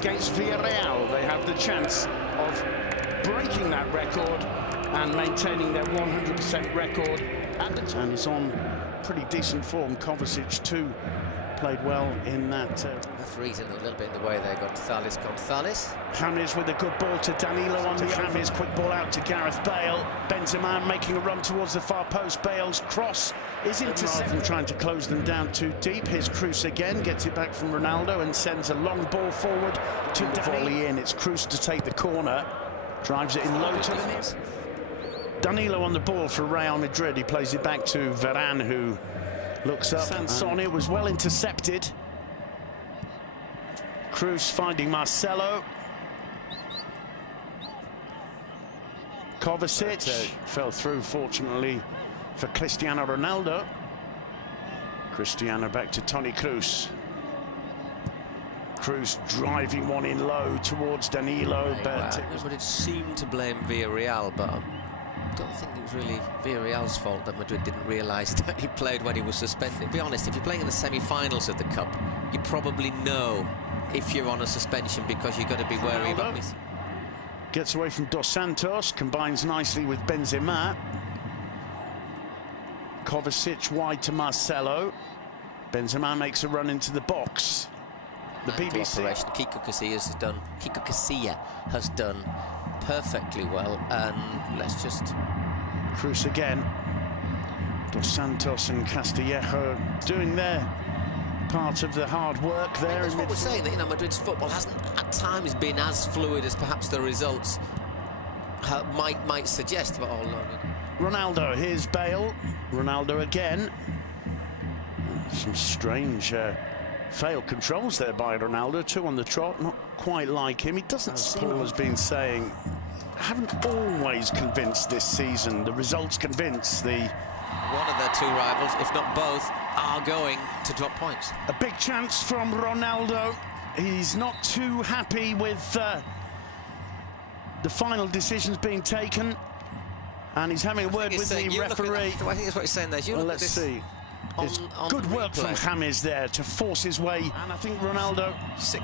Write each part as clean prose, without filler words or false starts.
against Villareal. They have the chance of breaking that record and maintaining their 100% record at the time. And he's on pretty decent form. Kovacic too played well in that. Referee's in a little bit in the way there. Gonzalez. James with a good ball to Danilo on the James. Quick ball out to Gareth Bale. Benzema making a run towards the far post. Bale's cross is intercepted. Rather than trying to close them down too deep. Here's Cruz again, gets it back from Ronaldo and sends a long ball forward to volley in. It's Cruz to take the corner. Drives it in low to the net. Danilo on the ball for Real Madrid. He plays it back to Varane, who looks up. Sansone was well intercepted. Cruz finding Marcelo. Kovacic fell through, fortunately, for Cristiano Ronaldo. Cristiano back to Toni Kroos. Cruz driving one in low towards Danilo, but it seemed to blame Villareal, but I don't think it was really Villareal's fault that Madrid didn't realise that he played when he was suspended. To be honest, if you're playing in the semi-finals of the Cup, you probably know if you're on a suspension because you've got to be wary about this. Gets away from Dos Santos, combines nicely with Benzema. Kovacic wide to Marcelo. Benzema makes a run into the box. The BBC operation Kiko Casilla has done perfectly well, and let's just Cruz again. Dos Santos and Castillejo doing their part of the hard work there. That's what we're saying, that Madrid's football hasn't at times been as fluid as perhaps the results might suggest. But Ronaldo, here's Bale. Ronaldo again. Some strange failed controls there by Ronaldo. Two on the trot, not quite like him. He doesn't seem, Paul has been saying, haven't always convinced this season. The results convince. One of their two rivals, if not both, are going to drop points. A big chance from Ronaldo. He's not too happy with the final decisions being taken, and he's having a word with the referee. I think that's what he's saying there. Well, let's see. Good work from James there to force his way, and I think Ronaldo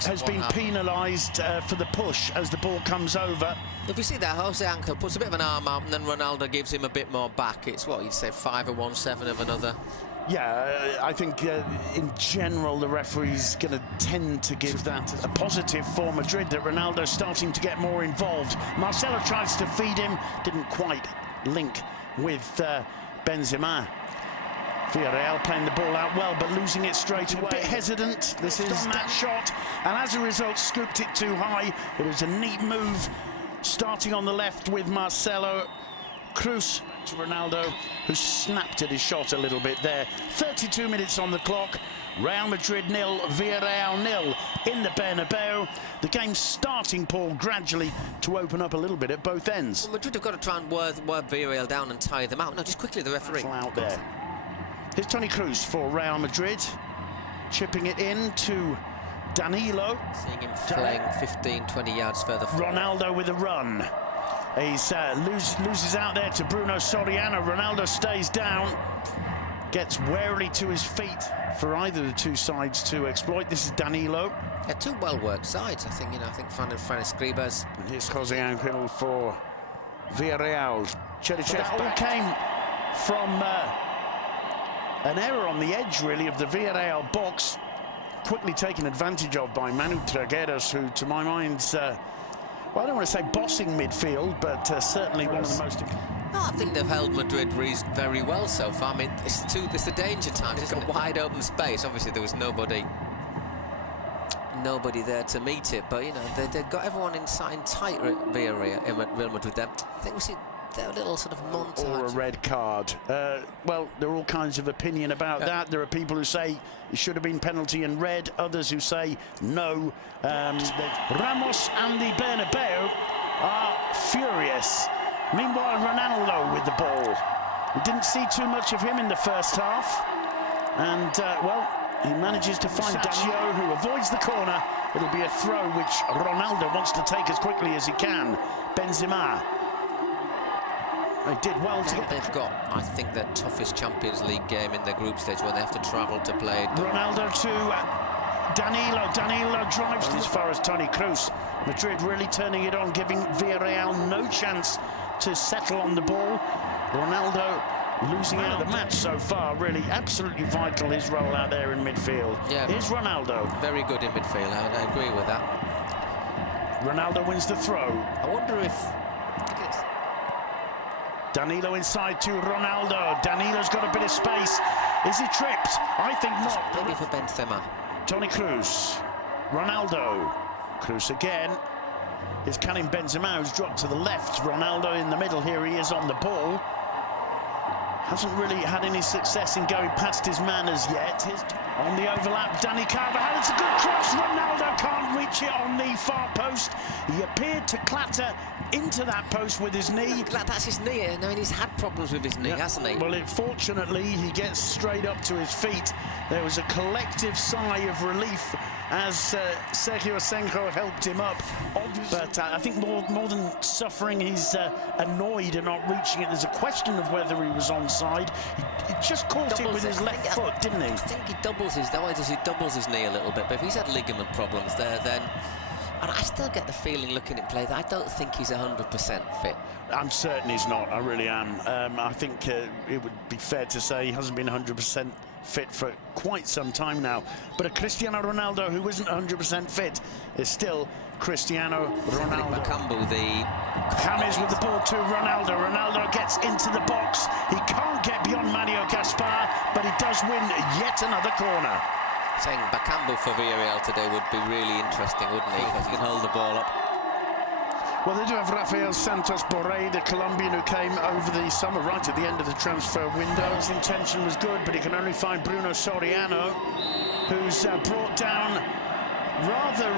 has been penalised for the push as the ball comes over. If you see that, Jose Angel puts a bit of an arm out and then Ronaldo gives him a bit more back. It's what you'd say 5 of one, 7 of another. Yeah, I think in general the referee's going to tend to give that a positive for Madrid, that Ronaldo's starting to get more involved. Marcelo tries to feed him, didn't quite link with Benzema. Villareal playing the ball out well, but losing it straight away. A bit hesitant. This is that shot, and as a result, scooped it too high. It was a neat move, starting on the left with Marcelo. Cruz to Ronaldo, who snapped at his shot a little bit there. 32 minutes on the clock. Real Madrid 0, Villareal 0 in the Bernabeu. The game's starting, Paul, gradually to open up a little bit at both ends. Well, Madrid have got to try and wear Villareal down and tie them out. No, just quickly, the referee. Out there. Here's Toni Kroos for Real Madrid, chipping it in to Danilo. Seeing him playing 15, 20 yards further forward. Ronaldo with a run. He's loses out there to Bruno Soriano. Ronaldo stays down, gets warily to his feet for either of the two sides to exploit. This is Danilo. Yeah, two well-worked sides, I think. I think Fran Escribas. And here's Jose Angel for Villareal. That all came from an error on the edge, really, of the Villareal box, quickly taken advantage of by Manu Tragueros, who, to my mind, well, I don't want to say bossing midfield, but certainly one of the most... No, I think they've held Madrid very well so far. I mean, it's the danger time. It's a wide open space. Obviously, there was nobody there to meet it, but they've got everyone inside tight. Real Madrid. There, I think we see their little sort of montage. Or a red card. Well, there are all kinds of opinion about that. There are people who say it should have been penalty and red. Others who say no. Ramos and the Bernabeu are furious. Meanwhile, Ronaldo with the ball. We didn't see too much of him in the first half. And, well, he manages to find Danilo, who avoids the corner. It'll be a throw which Ronaldo wants to take as quickly as he can. Benzema. They did well to get... They've got, I think, their toughest Champions League game in their group stage, where they have to travel to play. Ronaldo to Danilo drives as far as Toni Kroos. Madrid really turning it on, giving Villareal no chance to settle on the ball. Ronaldo losing out of the match so far, really absolutely vital, his role out there in midfield. Yeah, here's Ronaldo. Very good in midfield, I agree with that. Ronaldo wins the throw. I wonder if... Danilo inside to Ronaldo. Danilo's got a bit of space. Is he tripped? I think not. Maybe for Benzema. Toni Kroos. Ronaldo. Kroos again. It's Karim Benzema who's dropped to the left. Ronaldo in the middle. Here he is on the ball. Hasn't really had any success in going past his man as yet. On the overlap, Dani Carvajal, it's a good cross. Ronaldo can't reach it on the far post. He appeared to clatter into that post with his knee. That's his knee. I mean, he's had problems with his knee, hasn't he? Well, fortunately, he gets straight up to his feet. There was a collective sigh of relief as Sergio Asenjo helped him up. But I think more than suffering, he's annoyed at not reaching it. There's a question of whether he was onside. He just caught it with his left foot, didn't he? I think he doubles his knee a little bit. But if he's had ligament problems there, then... And I still get the feeling, looking at play, that I don't think he's 100% fit. I'm certain he's not. I really am. I think it would be fair to say he hasn't been 100% fit for quite some time now. But a Cristiano Ronaldo who isn't 100% fit is still Cristiano Ronaldo. Bakambu, the... James with the ball to Ronaldo. Ronaldo gets into the box. He can't get beyond Mario Gaspar, but he does win yet another corner. Saying Bakambu for Villareal today would be really interesting, wouldn't he? Because he can hold the ball up. Well, they do have Rafael Santos Borré, the Colombian who came over the summer, right at the end of the transfer window. His intention was good, but he can only find Bruno Soriano, who's brought down rather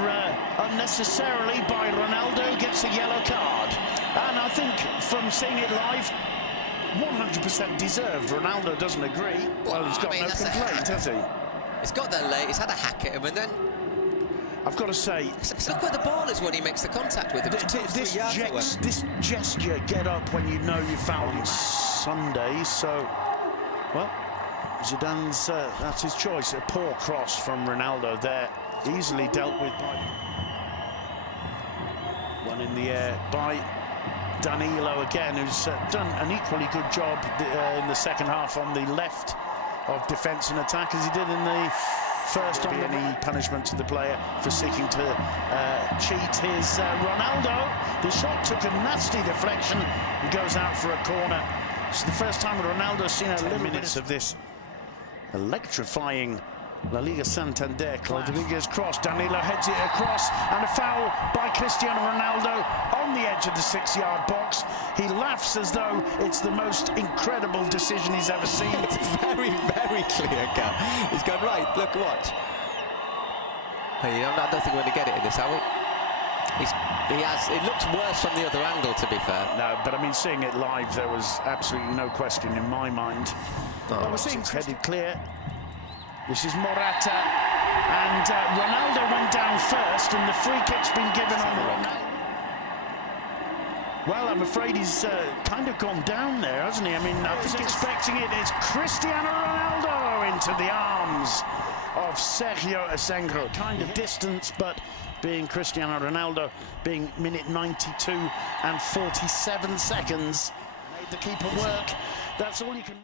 unnecessarily by Ronaldo, gets a yellow card. And I think from seeing it live, 100% deserved. Ronaldo doesn't agree. Well, he's got no complaint, has he? He's got there late, he's had a hack at him, and then... I've got to say... Look where the ball is when he makes the contact with him. This gesture, get up when you know you fouled him Sunday, so... Well, Zidane's, that's his choice. A poor cross from Ronaldo there, easily dealt with by... One in the air by Danilo again, who's done an equally good job in the second half on the left of defence and attack as he did in the first. On any punishment to the player for seeking to cheat his Ronaldo. The shot took a nasty deflection and goes out for a corner. It's the first time Ronaldo's seen 10 minutes of this electrifying La Liga Santander. Rodriguez cross, Danilo heads it across, and a foul by Cristiano Ronaldo on the edge of the 6-yard box. He laughs as though it's the most incredible decision he's ever seen. It's very, very clear cut. He's gone, right, look, watch. Hey, I don't think we're going to get it in this, are we? It looks worse from the other angle, to be fair. No, but I mean, seeing it live, there was absolutely no question in my mind. Well, we're seeing it's headed clear. This is Morata, and Ronaldo went down first, and the free kick's been given on Ronaldo. Well, I'm afraid he's kind of gone down there, hasn't he? I mean, I was expecting it. It's Cristiano Ronaldo into the arms of Sergio Asenjo. Kind of distance, but being Cristiano Ronaldo, being minute 92 and 47 seconds, made the keeper work. That's all you can...